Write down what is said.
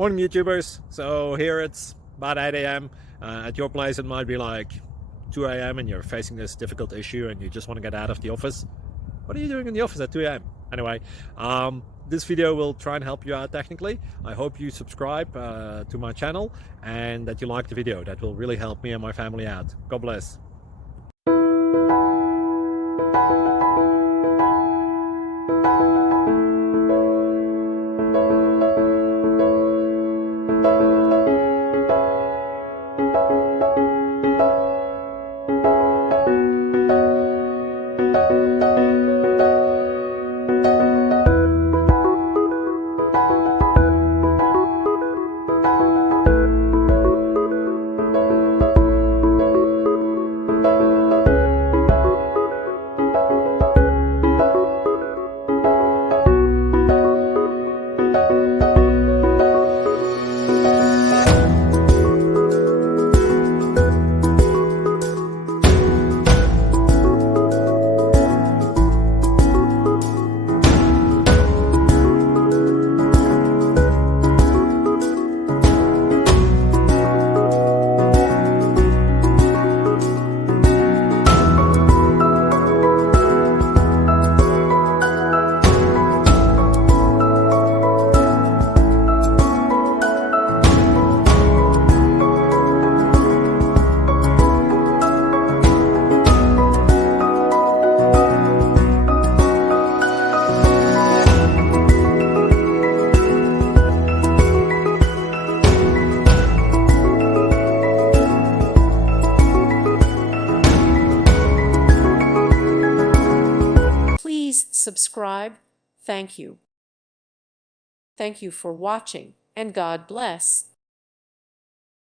Morning YouTubers. So here it's about 8 a.m. At your place it might be like 2 a.m. and you're facing this difficult issue and you just want to get out of the office. What are you doing in the office at 2 a.m.? Anyway, this video will try and help you out technically. I hope you subscribe to my channel and that you like the video. That will really help me and my family out. God bless. Please subscribe. Thank you. Thank you for watching, and God bless.